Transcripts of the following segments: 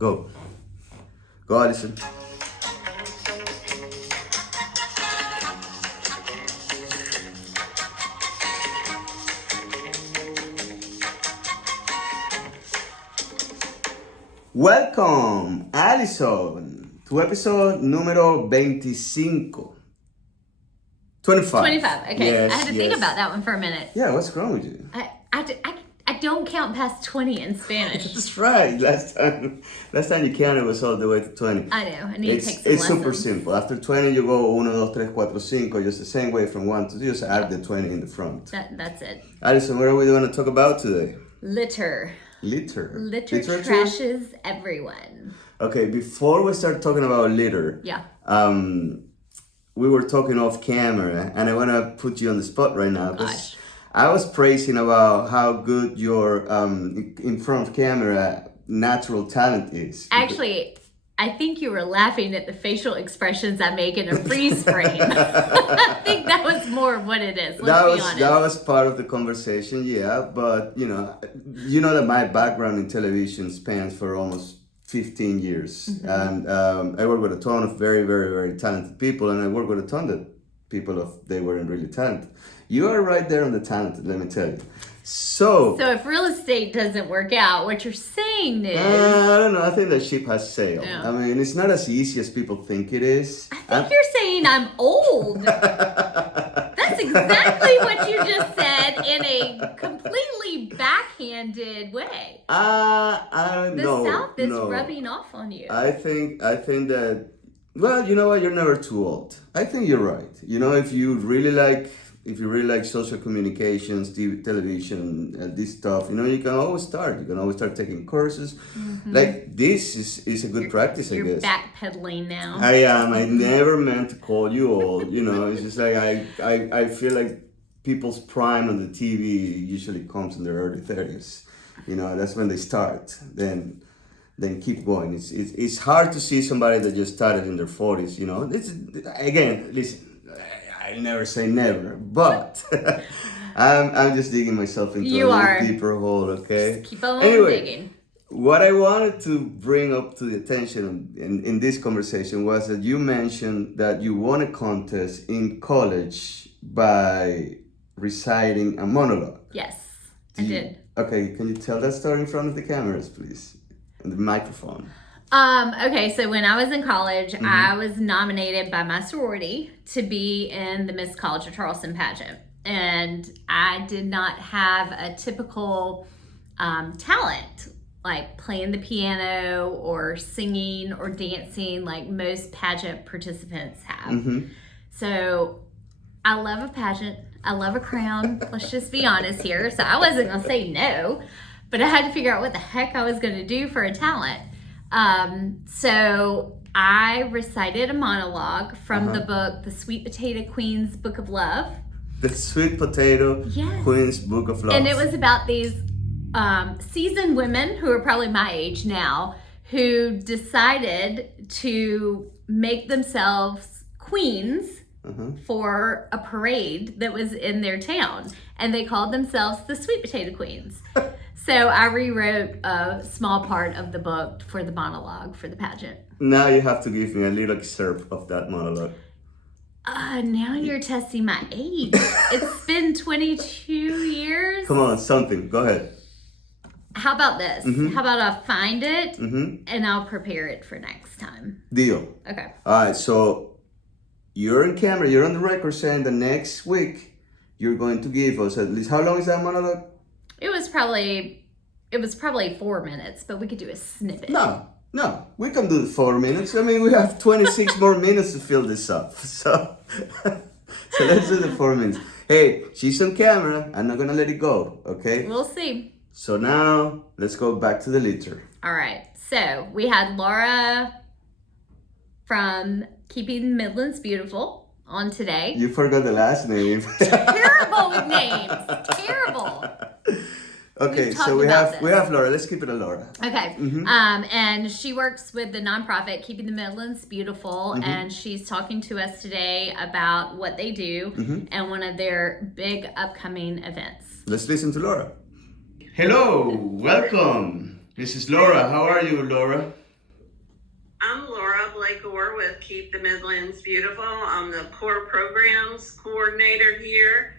Go. Go, Alison. Welcome, Alison, to episode número 25. 25, okay. Yes, I had to think about that one for a minute. Yeah, what's wrong with you? I don't count past 20 in Spanish. That's right. Last time you counted was all the way to 20. I know. I need to take some It's lessons. super simple. After 20, you go 1, 2, 3, 4, 5, just the same way from 1 to 2. Just add the 20 in the front. That's it. Alison, what are we going to talk about today? Litter. Litter. Litter trashes everyone. Okay, before we start talking about litter, Yeah. we were talking off camera, and I want to put you on the spot right now. Gosh. I was praising about how good your in front of camera natural talent is. Actually, I think you were laughing at the facial expressions I make in a freeze frame. I think that was more of what it is. Let's be honest. That was part of the conversation, yeah. But you know that my background in television spans for almost 15 years, and I work with a ton of very, very, very talented people, and I work with a ton of people they weren't really talented. You are right there on the talented, let me tell you. So if real estate doesn't work out, what you're saying is... I don't know. I think that ship has sailed. Yeah. I mean, it's not as easy as people think it is. I think you're saying I'm old. That's exactly what you just said in a completely backhanded way. I don't know. The South is rubbing off on you. I think that, well, you know what? You're never too old. I think you're right. You know, if you really like social communications, TV, television, this stuff, you can always start. You can always start taking courses. Like, this is a good practice, I guess. You're backpedaling now. I am. I never meant to call you old. It's just like I feel like people's prime on the TV usually comes in their early 30s. That's when they start. Then keep going. It's hard to see somebody that just started in their 40s. Again, listen. I never say never, but I'm just digging myself into a little deeper hole, okay? Just keep on digging. What I wanted to bring up to the attention in this conversation was that you mentioned that you won a contest in college by reciting a monologue. Yes, I did. Okay, can you tell that story in front of the cameras, please? And the microphone. Okay, so when I was in college, I was nominated by my sorority to be in the Miss College of Charleston pageant. And I did not have a typical talent, like playing the piano or singing or dancing like most pageant participants have. So I love a pageant. I love a crown. Let's just be honest here. So I wasn't going to say no, but I had to figure out what the heck I was going to do for a talent. So I recited a monologue from the book, The Sweet Potato Queen's Book of Love. The Sweet Potato Queen's Book of Love. And it was about these seasoned women who are probably my age now, who decided to make themselves queens for a parade that was in their town. And they called themselves the Sweet Potato Queens. So I rewrote a small part of the book for the monologue for the pageant. Now you have to give me a little excerpt of that monologue. Now you're testing my age. It's been 22 years. Come on, something. Go ahead. How about this? How about I find it and I'll prepare it for next time. Deal. Okay. All right, so you're on camera. You're on the record saying the next week you're going to give us at least, how long is that monologue? It was probably 4 minutes, but we could do a snippet. No, we can do the 4 minutes. I mean, we have 26 more minutes to fill this up. So let's do the 4 minutes. Hey, she's on camera. I'm not going to let it go, okay? We'll see. So now, let's go back to the litter. All right. So we had Laura from Keeping the Midlands Beautiful on today. You forgot the last name. Terrible with names. Terrible. Okay, so we have Laura. Let's keep it a Laura. Okay. And she works with the nonprofit Keeping the Midlands Beautiful, and she's talking to us today about what they do and one of their big upcoming events. Let's listen to Laura. Hello, welcome. This is Laura. How are you, Laura? Kelly Gore with Keep the Midlands Beautiful. I'm the core programs coordinator here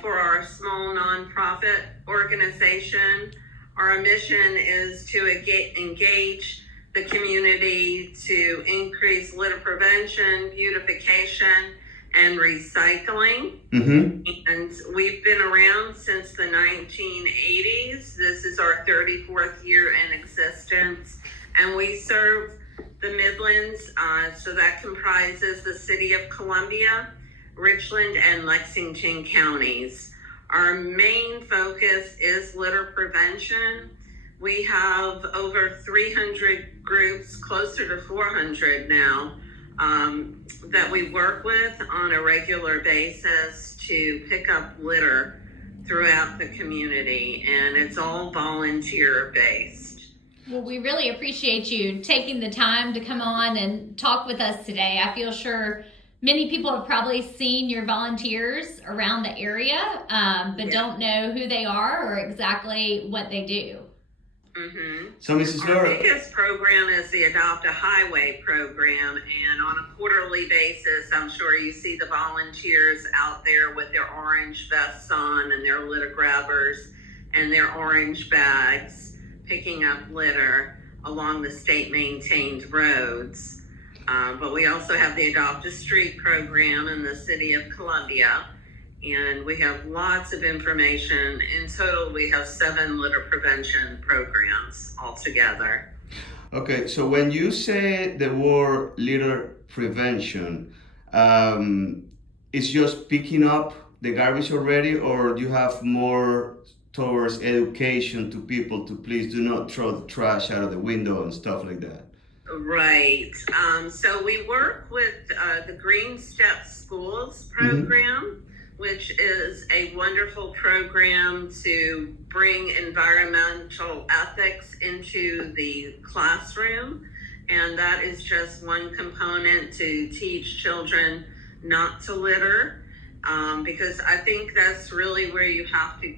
for our small nonprofit organization. Our mission is to engage the community to increase litter prevention, beautification, and recycling. And we've been around since the 1980s. This is our 34th year in existence. And we serve the Midlands, so that comprises the city of Columbia, Richland, and Lexington counties. Our main focus is litter prevention. We have over 300 groups, closer to 400 now, that we work with on a regular basis to pick up litter throughout the community, and it's all volunteer based. Well, we really appreciate you taking the time to come on and talk with us today. I feel sure many people have probably seen your volunteers around the area, but don't know who they are or exactly what they do. So, Mrs. Our Laura, biggest program is the Adopt a Highway program, and on a quarterly basis, I'm sure you see the volunteers out there with their orange vests on and their litter grabbers and their orange bags, picking up litter along the state maintained roads. But we also have the Adopt a Street program in the city of Columbia, and we have lots of information. In total, we have 7 litter prevention programs altogether. okay, so when you say the word litter prevention, it's just picking up the garbage already, or do you have more towards education to people to please do not throw the trash out of the window and stuff like that? Right. So we work with the Green Step Schools program, which is a wonderful program to bring environmental ethics into the classroom. And that is just one component to teach children not to litter. Because I think that's really where you have to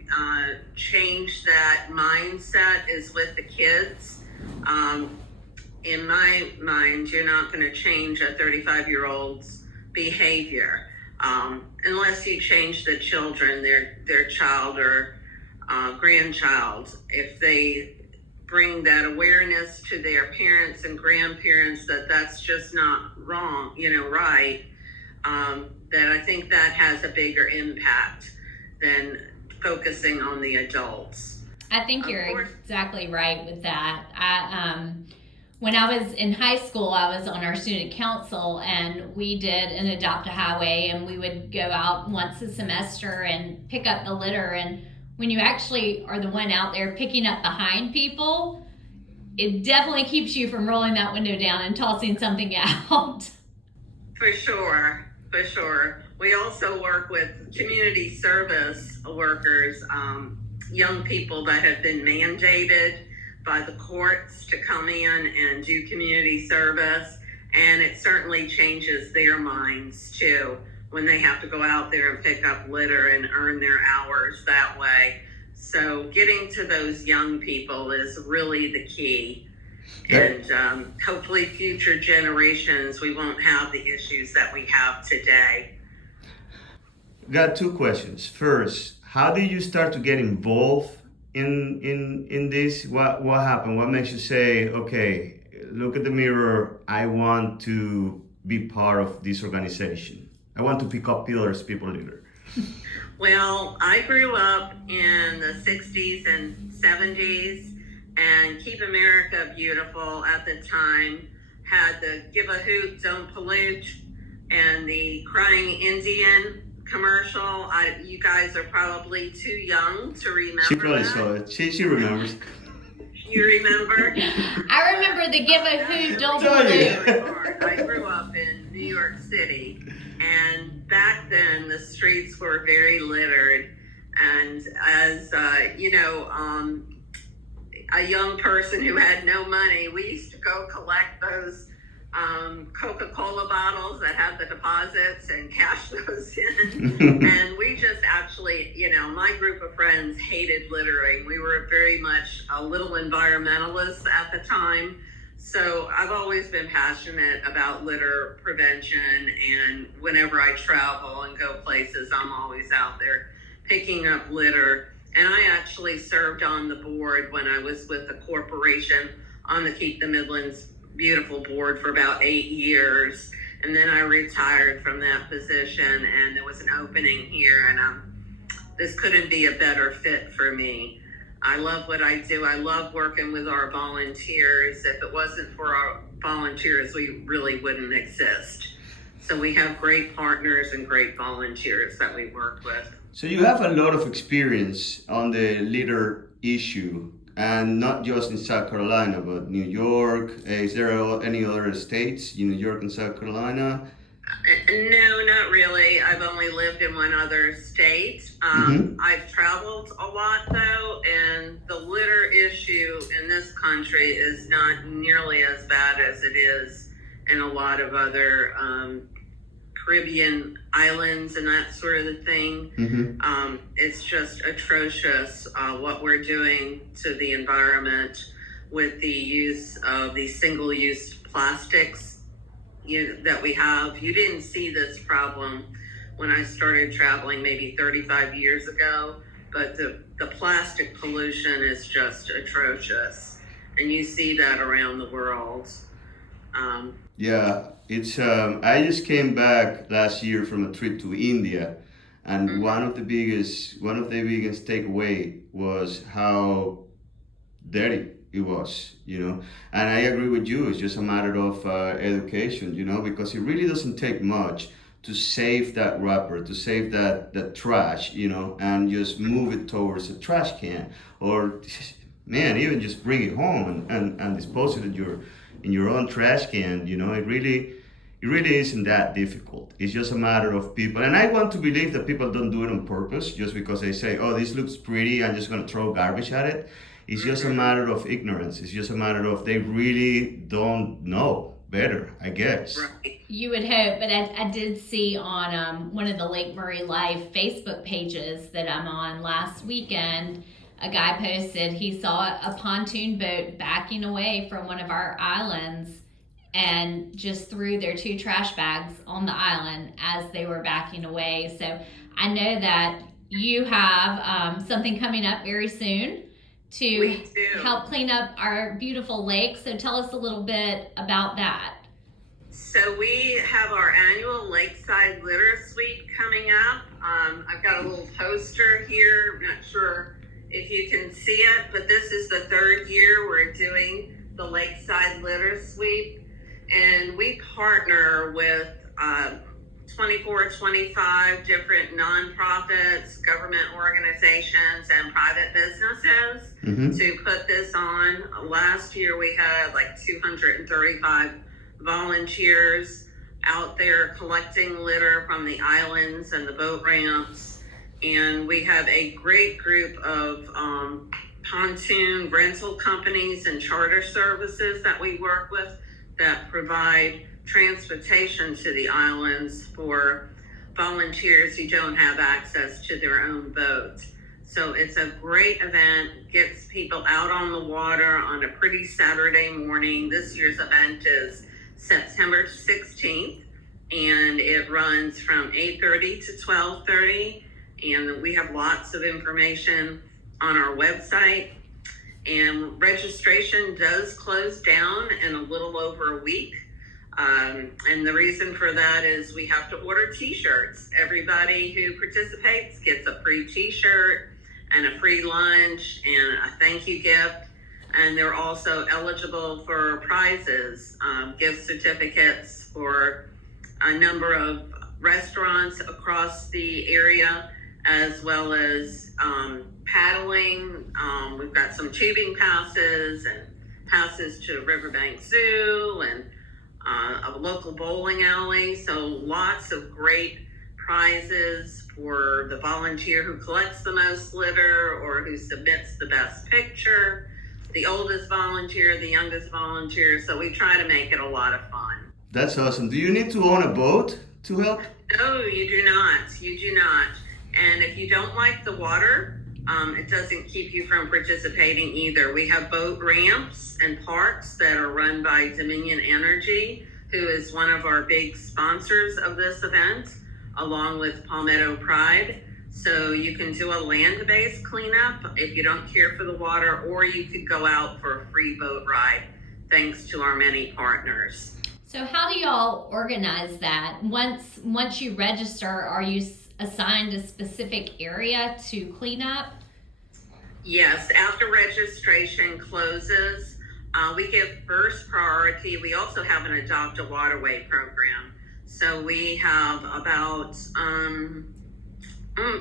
change that mindset is with the kids. In my mind, you're not going to change a 35-year-old's behavior unless you change the children, their child or grandchild. If they bring that awareness to their parents and grandparents that that's just not wrong, right, that I think that has a bigger impact than focusing on the adults. I think you're exactly right with that. When I was in high school, I was on our student council, and we did an Adopt a Highway, and we would go out once a semester and pick up the litter. And when you actually are the one out there picking up behind people, it definitely keeps you from rolling that window down and tossing something out. For sure. We also work with community service workers, young people that have been mandated by the courts to come in and do community service, and it certainly changes their minds too when they have to go out there and pick up litter and earn their hours that way. So getting to those young people is really the key. And hopefully future generations, we won't have the issues that we have today. Got 2 questions. First, how did you start to get involved in this? What happened? What makes you say, okay, look at the mirror, I want to be part of this organization. I want to pick up pillars people litter. Well, I grew up in the 60s and 70s, and Keep America Beautiful at the time had the Give a Hoot, Don't Pollute, and the Crying Indian commercial. You guys are probably too young to remember. She probably that. saw it. She remembers. You remember? I remember the Give a Hoot, Don't Pollute. I grew up in New York City, and back then the streets were very littered. And as a young person who had no money, we used to go collect those Coca-Cola bottles that had the deposits and cash those in. And we just actually, my group of friends hated littering. We were very much a little environmentalists at the time. So I've always been passionate about litter prevention, and whenever I travel and go places, I'm always out there picking up litter. And I actually served on the board when I was with the corporation on the Keep the Midlands Beautiful board for about 8 years. And then I retired from that position, and there was an opening here, and this couldn't be a better fit for me. I love what I do. I love working with our volunteers. If it wasn't for our volunteers, we really wouldn't exist. So we have great partners and great volunteers that we work with. So you have a lot of experience on the litter issue, and not just in South Carolina, but New York. Is there any other states, New York and South Carolina? No, not really. I've only lived in one other state. I've traveled a lot, though, and the litter issue in this country is not nearly as bad as it is in a lot of other Caribbean islands and that sort of the thing. It's just atrocious what we're doing to the environment with the use of these single-use plastics that we have. You didn't see this problem when I started traveling maybe 35 years ago, but the plastic pollution is just atrocious, and you see that around the world. Yeah, it's. I just came back last year from a trip to India, and one of the biggest takeaway was how dirty it was, and I agree with you. It's just a matter of education, because it really doesn't take much to save that wrapper, to save that trash, and just move it towards a trash can, or man, even just bring it home and dispose it in your own trash can. It really isn't that difficult. It's just a matter of people, and I want to believe that people don't do it on purpose just because they say, oh, this looks pretty, I'm just going to throw garbage at it. It's just a matter of ignorance. It's just a matter of they really don't know better, I guess. Right. You would hope, but I did see on one of the Lake Murray Live Facebook pages that I'm on last weekend, a guy posted he saw a pontoon boat backing away from one of our islands and just threw their 2 trash bags on the island as they were backing away. So I know that you have something coming up very soon to help clean up our beautiful lake. So tell us a little bit about that. So we have our annual Lakeside Litter Sweep coming up. I've got a little poster here. I'm not sure if you can see it, but this is the 3rd year we're doing the Lakeside Litter Sweep. And we partner with 25 different nonprofits, government organizations, and private businesses to put this on. Last year we had like 235 volunteers out there collecting litter from the islands and the boat ramps. And we have a great group of pontoon rental companies and charter services that we work with that provide transportation to the islands for volunteers who don't have access to their own boat. So it's a great event, gets people out on the water on a pretty Saturday morning. This year's event is September 16th, and it runs from 8:30 to 12:30, and we have lots of information on our website. And registration does close down in a little over a week. And the reason for that is we have to order t-shirts. Everybody who participates gets a free t-shirt and a free lunch and a thank you gift. And they're also eligible for prizes, gift certificates for a number of restaurants across the area, as well as paddling. We've got some tubing passes and passes to Riverbank Zoo and a local bowling alley. So lots of great prizes for the volunteer who collects the most litter or who submits the best picture, the oldest volunteer, the youngest volunteer. So we try to make it a lot of fun. That's awesome. Do you need to own a boat to help? No, you do not. You do not. And if you don't like the water, it doesn't keep you from participating either. We have boat ramps and parks that are run by Dominion Energy, who is one of our big sponsors of this event, along with Palmetto Pride. So you can do a land-based cleanup if you don't care for the water, or you could go out for a free boat ride, thanks to our many partners. So how do y'all organize that? Once you register, are you assigned a specific area to clean up? Yes, after registration closes, we give first priority. We also have an Adopt a Waterway program. So we have about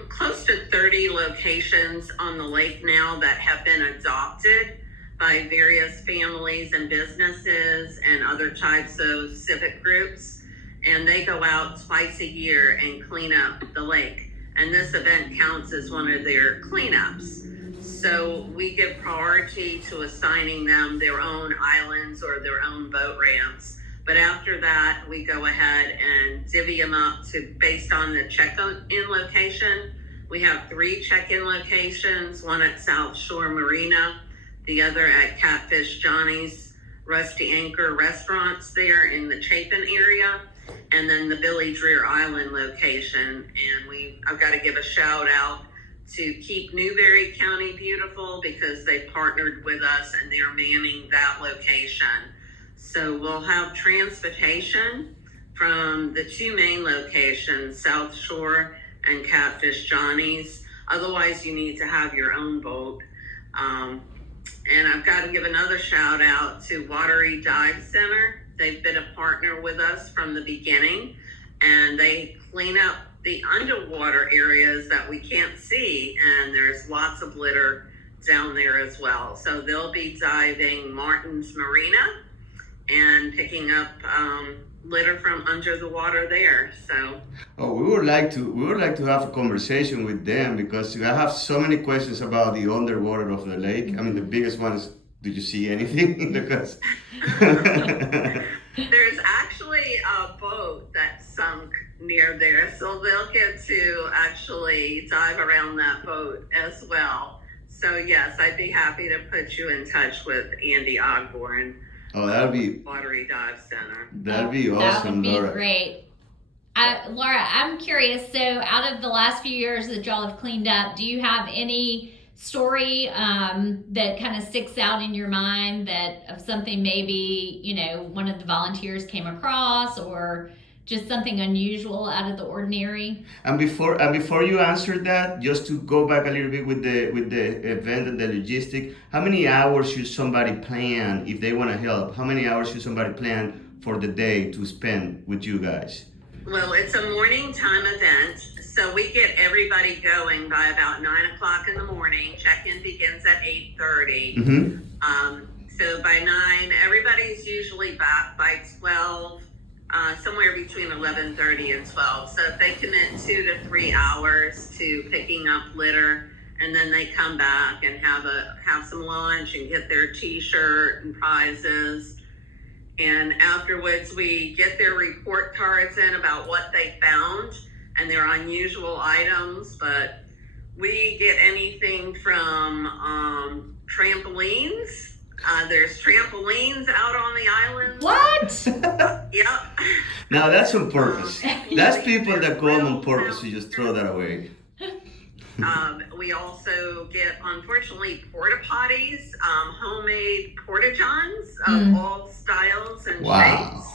close to 30 locations on the lake now that have been adopted by various families and businesses and other types of civic groups. And they go out twice a year and clean up the lake. And this event counts as one of their cleanups. So we give priority to assigning them their own islands or their own boat ramps. But after that, we go ahead and divvy them up based on the check-in location. We have 3 check-in locations, one at South Shore Marina, the other at Catfish Johnny's Rusty Anchor restaurants there in the Chapin area, and then the Billy Dreer Island location. And I've got to give a shout out to Keep Newberry County Beautiful, because they partnered with us and they're manning that location. So we'll have transportation from the 2 main locations, South Shore and Catfish Johnny's. Otherwise, you need to have your own boat. And I've got to give another shout out to Watery Dive Center. They've been a partner with us from the beginning, and they clean up the underwater areas that we can't see, and there's lots of litter down there as well. So they'll be diving Martin's Marina and picking up litter from under the water there. So we would like to have a conversation with them, because I have so many questions about the underwater of the lake. I mean, the biggest one is, did you see anything? Because there's actually a boat that sunk near there, so they'll get to actually dive around that boat as well. So yes, I'd be happy to put you in touch with Andy Ogborn. Oh, that'd be Watery Dive Center. That'd be awesome, That would be Laura. great. Laura, I'm curious. So, out of the last few years that y'all have cleaned up, do you have any story that kind of sticks out in your mind, that of something maybe one of the volunteers came across, or just something unusual out of the ordinary? And before you answer that, just to go back a little bit with the event and the logistic, how many hours should somebody plan if they want to help? How many hours should somebody plan for the day to spend with you guys? Well, it's a morning time event, so we get everybody going by about 9 o'clock in the morning. Check-in begins at 8:30. Mm-hmm. So by 9, everybody's usually back by 12. Somewhere between 11:30 and 12. So if they commit 2 to 3 hours to picking up litter, and then they come back and have some lunch and get their T-shirt and prizes, and afterwards we get their report cards in about what they found and their unusual items. But we get anything from trampolines. There's trampolines out on the island. What? Yep. Now that's on purpose. That's people that go on purpose. You just throw that away. We also get, unfortunately, porta potties, homemade porta johns of all styles and shapes.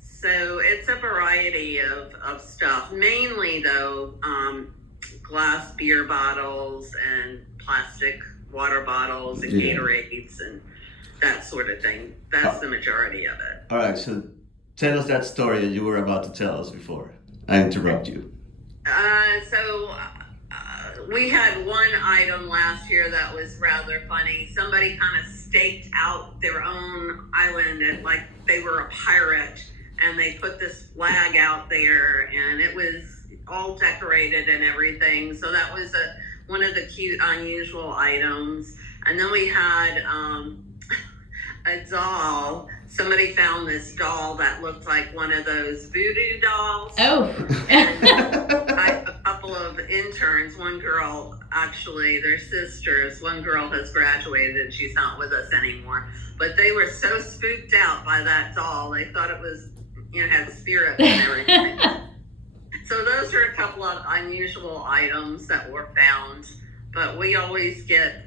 So it's a variety of stuff. Mainly, though, glass beer bottles and plastic water bottles and Gatorades and that sort of thing. That's the majority of it. All right, so tell us that story that you were about to tell us before I interrupt you. We had one item last year that was rather funny. Somebody kind of staked out their own island and like they were a pirate, and they put this flag out there, and it was all decorated and everything. So that was one of the cute, unusual items. And then we had a doll. Somebody found this doll that looked like one of those voodoo dolls. Oh. And I have a couple couple of interns. One girl, actually, they're sisters. One girl has graduated and she's not with us anymore. But they were so spooked out by that doll. They thought it was, had spirits and everything. So those are a couple of unusual items that were found. But we always get,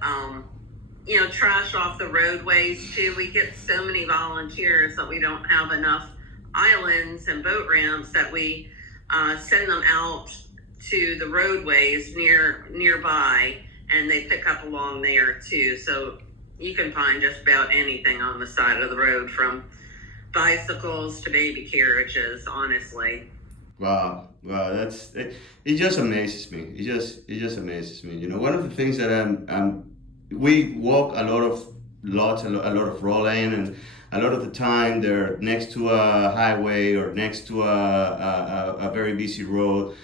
trash off the roadways too. We get so many volunteers that we don't have enough islands and boat ramps that we send them out to the roadways nearby, and they pick up along there too. So you can find just about anything on the side of the road, from bicycles to baby carriages, honestly. Wow, that's it. It just amazes me. It just amazes me. One of the things that we walk a lot of roll lane, and a lot of the time they're next to a highway or next to a very busy road,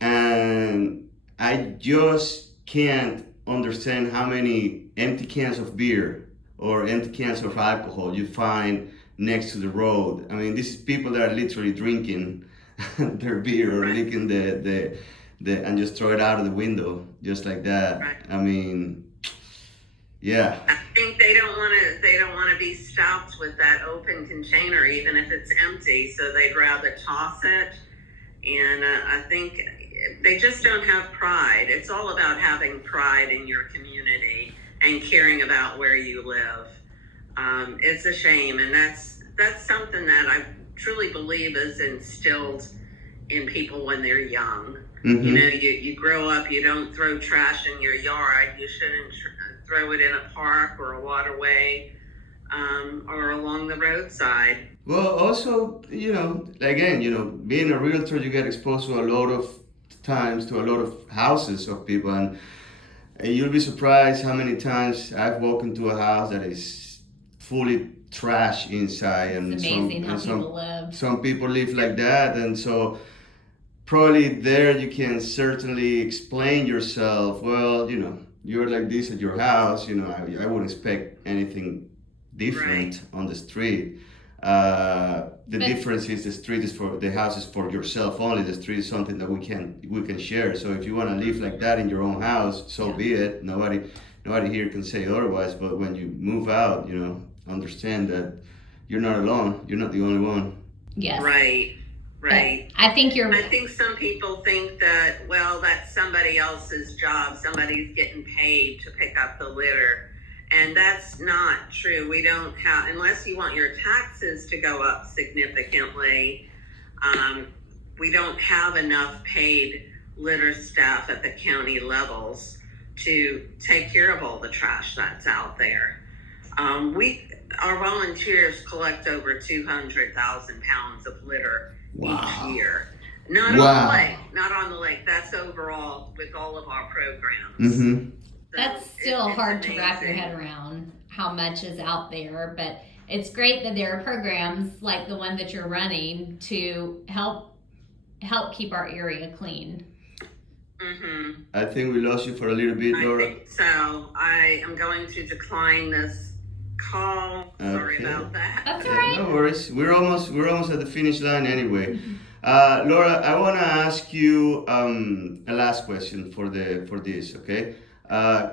and I just can't understand how many empty cans of beer or empty cans of alcohol you find next to the road. I mean, this is people that are literally drinking their beer or licking the and just throw it out of the window just like that. Right. I mean, yeah. I think they don't want to be stopped with that open container, even if it's empty. So they'd rather toss it. And I think they just don't have pride. It's all about having pride in your community and caring about where you live. It's a shame, and that's something that I truly believe is instilled in people when they're young. Mm-hmm. You grow up, you don't throw trash in your yard. You shouldn't throw it in a park or a waterway, or along the roadside. Well, also, again, being a realtor, you get exposed to a lot of times to a lot of houses of people, and you'll be surprised how many times I've walked into a house that is fully trash inside. And it's amazing how people live. Some people live like that, and so probably there you can certainly explain yourself. Well, you're like this at your house. I wouldn't expect anything different on the street. The difference is the house is for yourself only. The street is something that we can share. So if you want to live like that in your own house, so be it. Nobody here can say otherwise. But when you move out, understand that you're not alone. You're not the only one. Yes. Right. I think some people think that, well, that's somebody else's job. Somebody's getting paid to pick up the litter. And that's not true. We don't have, unless you want your taxes to go up significantly, we don't have enough paid litter staff at the county levels to take care of all the trash that's out there. Our volunteers collect over 200,000 pounds of litter each year. Not on the lake. That's overall with all of our programs. Mm-hmm. That's still hard to wrap your head around, how much is out there, but it's great that there are programs like the one that you're running to help keep our area clean. Mm-hmm. I think we lost you for a little bit, Laura. I think so. I am going to decline this call. Sorry about that. That's all right. No worries. We're almost at the finish line anyway. Laura, I want to ask you a last question for this, okay?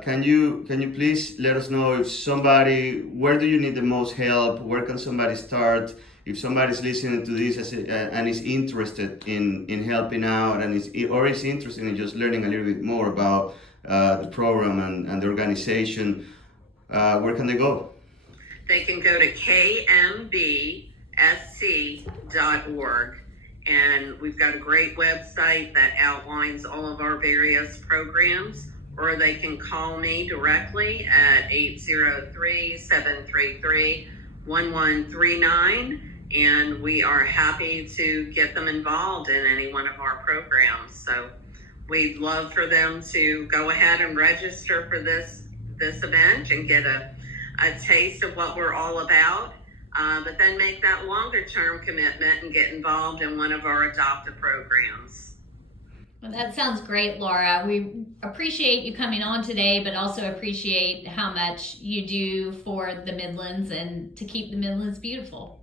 Can you please let us know where do you need the most help? Where can somebody start? If somebody's listening to this and is interested in helping out and is interested in just learning a little bit more about the program and the organization, where can they go? They can go to kmbsc.org. And we've got a great website that outlines all of our various programs. Or they can call me directly at 803-733-1139, and we are happy to get them involved in any one of our programs. So we'd love for them to go ahead and register for this event and get a taste of what we're all about, but then make that longer term commitment and get involved in one of our adoptive programs. Well, that sounds great, Laura. We appreciate you coming on today, but also appreciate how much you do for the Midlands and to keep the Midlands beautiful.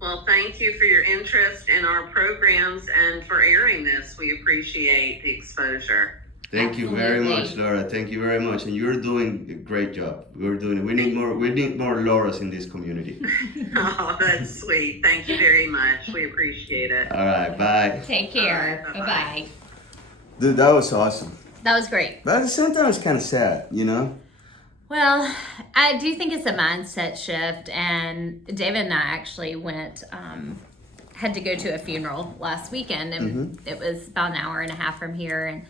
Well, thank you for your interest in our programs and for airing this. We appreciate the exposure. Thank you very Absolutely. much, Laura. Thank you very much, and you're doing a great job. We're doing it. We need more. We need more Lauras in this community. Oh, that's sweet. Thank you very much. We appreciate it. All right, bye. Take care. All right, Bye bye-bye. bye. Dude, that was awesome. That was great. But at the same time, it's kind of sad, you know. Well, I do think it's a mindset shift, and David and I actually went, had to go to a funeral last weekend, and it was about an hour and a half from here, and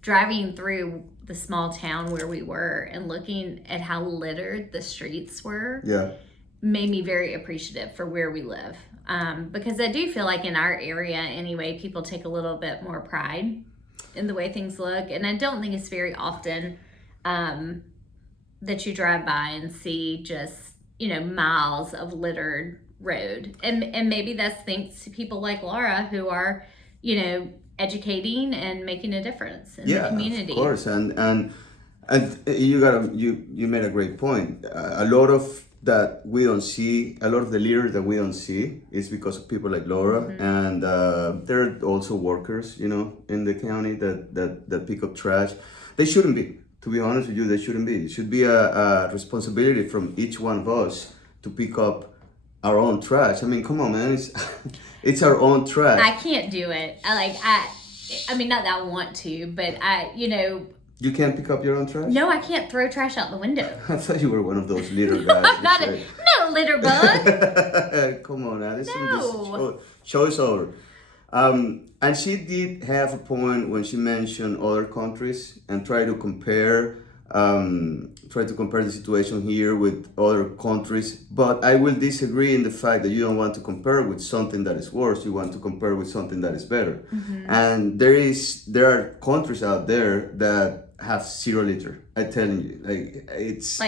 driving through the small town where we were and looking at how littered the streets were Yeah. made me very appreciative for where we live. Because I do feel like in our area anyway, people take a little bit more pride in the way things look, and I don't think it's very often that you drive by and see just, miles of littered road. And maybe that's thanks to people like Laura who are, educating and making a difference in the community. Of course. And you made a great point. A lot of that we don't see, a lot of the leaders that we don't see is because of people like Laura, and there are also workers, in the county that pick up trash. They shouldn't be. To be honest with you, they shouldn't be. It should be a responsibility from each one of us to pick up our own trash. I mean, come on, man. It's our own trash. I can't do it. I mean, not that I want to, but You can't pick up your own trash? no, I can't throw trash out the window. I thought you were one of those litter guys. I'm not a litter bug. Come on, now. No. Show is over. And she did have a point when she mentioned other countries and try to compare the situation here with other countries. But I will disagree in the fact that you don't want to compare with something that is worse. You want to compare with something that is better. And there are countries out there that have zero litter. I'm telling you, it's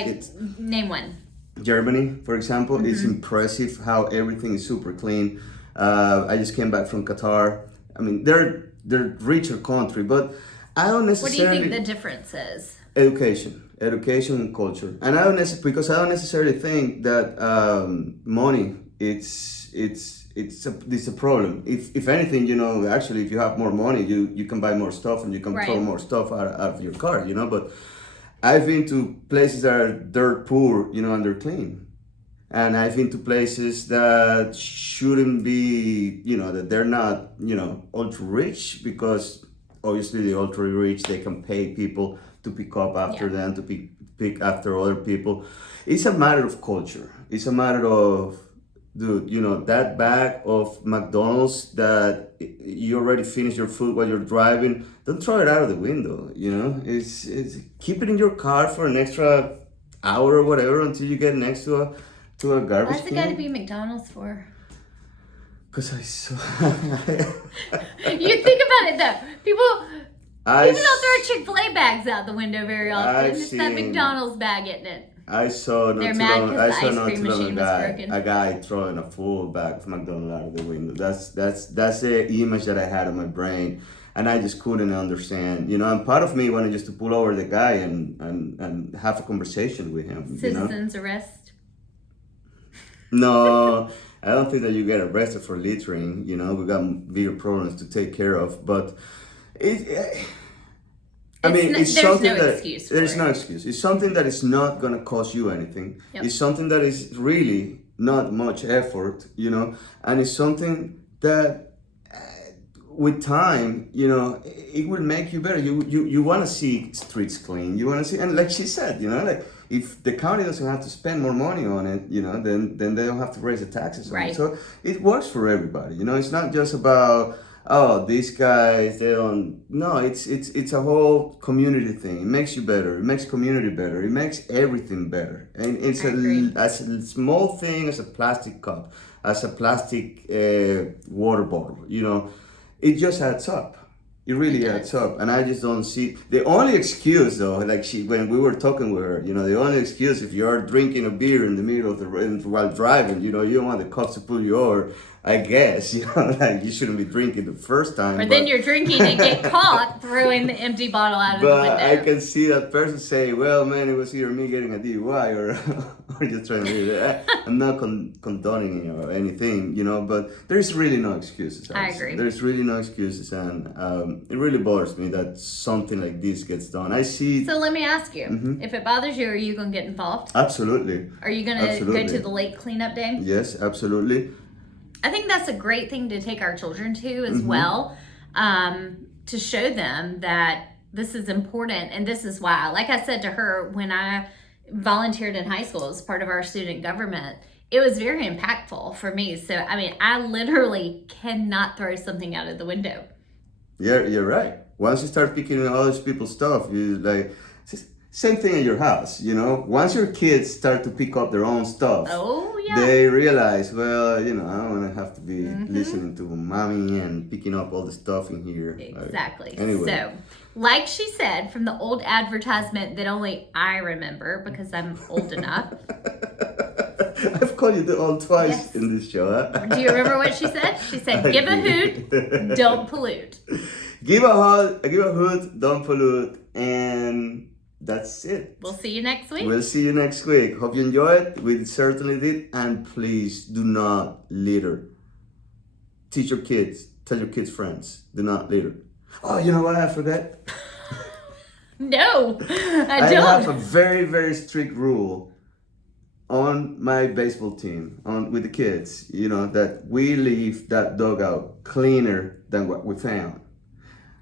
name one. Germany, for example. It's impressive how everything is super clean. I just came back from Qatar. I mean, they're richer country, but I don't necessarily. What do you think the difference is? Education and culture, and I don't necessarily think that money it's a problem. If anything, actually, if you have more money, you can buy more stuff and you can throw more stuff out of your car, But I've been to places that are dirt poor, and they're clean. And I've been to places that shouldn't be, that they're not, ultra rich, because obviously the ultra rich, they can pay people to pick up after them, to pick after other people. It's a matter of culture. It's a matter of, dude, that bag of McDonald's that you already finished your food while you're driving, don't throw it out of the window, It's keep it in your car for an extra hour or whatever until you get next to a garbage What's it got to be McDonald's for? Because I saw. You think about it though. People don't throw Chick-fil-A bags out the window very often. It's that McDonald's bag, isn't it? I saw not They're too mad long. because I the saw ice not cream too long machine was broken. a guy throwing a full bag of McDonald's out of the window. That's the image that I had in my brain, and I just couldn't understand. And part of me wanted just to pull over the guy and have a conversation with him. Citizens arrest. No, I don't think that you get arrested for littering. We got bigger problems to take care of. But it's something that there's no excuse. It's something that is not gonna cost you anything. Yep. It's something that is really not much effort, and it's something that with time, it will make you better. You want to see streets clean. You want to see, and like she said, if the county doesn't have to spend more money on it, then they don't have to raise the taxes on it. So it works for everybody. It's not just about these guys. They don't. No, it's a whole community thing. It makes you better. It makes community better. It makes everything better. And it's as a small thing as a plastic cup, as a plastic water bottle. It just adds up. It really adds up, and I just don't see the only excuse though. When we were talking with her, the only excuse if you're drinking a beer in the middle of the road while driving, you don't want the cops to pull you over. I guess, like you shouldn't be drinking the first time. Or then you're drinking and get caught throwing the empty bottle out of the window. But I can see that person say, well, man, it was either me getting a DUI or just trying to leave it. I'm not condoning or anything, but there's really no excuses. I agree. There's really no excuses, and it really bothers me that something like this gets done. I see. So let me ask you, if it bothers you, are you going to get involved? Absolutely. Are you going to go to the lake cleanup day? Yes, absolutely. I think that's a great thing to take our children to as well, to show them that this is important and this is why. Like I said to her, when I volunteered in high school as part of our student government, it was very impactful for me. So, I mean, I literally cannot throw something out of the window. Yeah, you're right. Once you start picking other people's stuff, you like, same thing in your house, Once your kids start to pick up their own stuff, they realize, well, I don't want to have to be listening to mommy and picking up all the stuff in here. Exactly. Anyway. So, like she said, from the old advertisement that only I remember because I'm old enough. I've called you all twice in this show. Huh? Do you remember what she said? She said, give a hoot, don't pollute. Give a hoot, don't pollute, and that's it. We'll see you next week. We'll see you next week. Hope you enjoyed. We certainly did. And please do not litter. Teach your kids. Tell your kids' friends. Do not litter. Oh, you know what? I forgot. No, I I don't. have a very, very strict rule on my baseball team, with the kids, that we leave that dugout cleaner than what we found.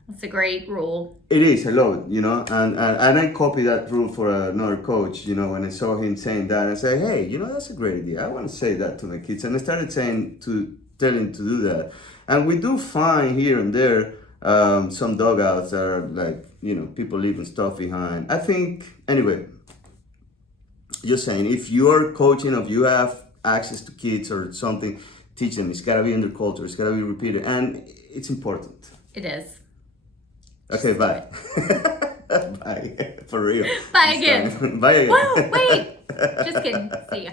It's a great rule. It is, I love it, and I copy that rule for another coach, when I saw him saying that, I said, hey, that's a great idea. I want to say that to my kids. And I started telling to do that. And we do find here and there some dugouts are like, people leaving stuff behind. I think, anyway, just saying, if you're coaching, if you have access to kids or something, teach them. It's got to be in their culture. It's got to be repeated. And it's important. It is. Okay, bye. Bye. For real. Bye again. Bye again. Whoa, wait. Just kidding. See ya.